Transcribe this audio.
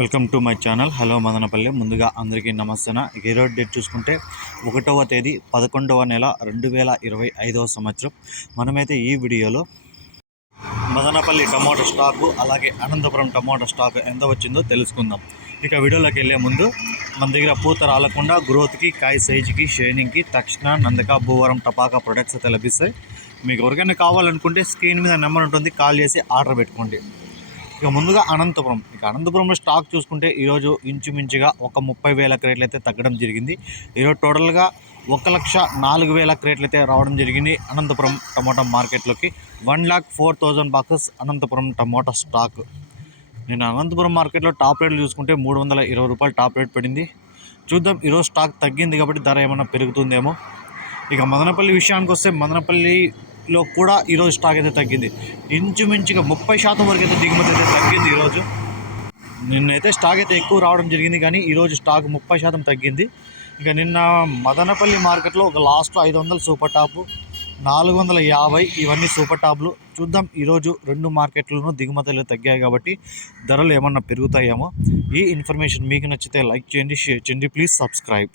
Welcome to my channel. Hello Madanapalle. ముందుగా అందరికీ నమస్తేన? ఈరోజు డేట్ చూసుకుంటే ఒకటవ తేదీ పదకొండవ నెల రెండు వేల ఇరవై ఐదవ సంవత్సరం. మనమైతే ఈ వీడియోలో మదనపల్లి టమాటో స్టాకు అలాగే అనంతపురం టమాటో స్టాకు ఎంత వచ్చిందో తెలుసుకుందాం. ఇక వీడియోలోకి వెళ్ళే ముందు మన దగ్గర పూత రాలకుండా గ్రోత్కి కాయ సైజుకి షైనింగ్కి తక్షణ నందక భూవరం టపాకా ప్రొడక్ట్స్ అయితే లభిస్తాయి. మీకు ఎవరికైనా కావాలనుకుంటే స్క్రీన్ మీద నెంబర్ ఉంటుంది కాల్ చేసి ఆర్డర్ పెట్టుకోండి. ఇక ముందుగా అనంతపురం. ఇక అనంతపురంలో స్టాక్ చూసుకుంటే ఈరోజు ఇంచుమించుగా ఒక ముప్పై వేల క్రేట్లు అయితే తగ్గడం జరిగింది. ఈరోజు టోటల్గా ఒక లక్ష నాలుగు వేల క్రేట్లు అయితే రావడం జరిగింది అనంతపురం టమోటా మార్కెట్లోకి. One lakh four thousand boxes Anantapur tomato stock. నేను అనంతపురం మార్కెట్లో టాప్ రేట్లు చూసుకుంటే మూడు వందల ఇరవై రూపాయలు టాప్ రేట్ పడింది. చూద్దాం ఈరోజు స్టాక్ తగ్గింది కాబట్టి ధర ఏమైనా పెరుగుతుందేమో. ఇక మదనపల్లి విషయానికి వస్తే మదనపల్లి లో కూడా ఈరోజు స్టాక్ అయితే తగ్గింది. ఇంచుమించుగా ముప్పై శాతం వరకు అయితే దిగుమతి అయితే తగ్గింది ఈరోజు నిన్నైతే స్టాక్ అయితే ఎక్కువ రావడం జరిగింది కానీ ఈరోజు స్టాక్ ముప్పై శాతం తగ్గింది. ఇక నిన్న మదనపల్లి మార్కెట్లో ఒక లాస్ట్ ఐదు వందలు సూపర్ టాపు నాలుగు వందల యాభై ఇవన్నీ సూపర్ టాప్లు చూద్దాం ఈరోజు రెండు మార్కెట్లను దిగుమతులు తగ్గాయి కాబట్టి ధరలు ఏమన్నా పెరుగుతాయేమో. ఈ ఇన్ఫర్మేషన్ మీకు నచ్చితే లైక్ చేయండి షేర్ చేయండి. Please subscribe.